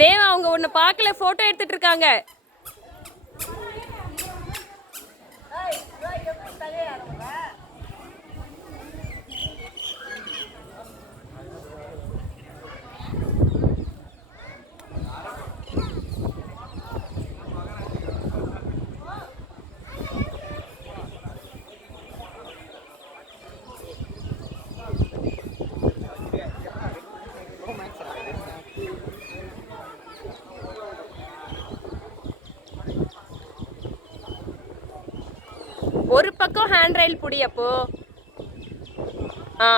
தேவ் அவங்க ஒன்னு பார்க்கல, போட்டோ எடுத்துட்டு இருக்காங்க. ஒரு பக்கம் ஹேண்ட் ரயில் புடி அப்போ. ஆ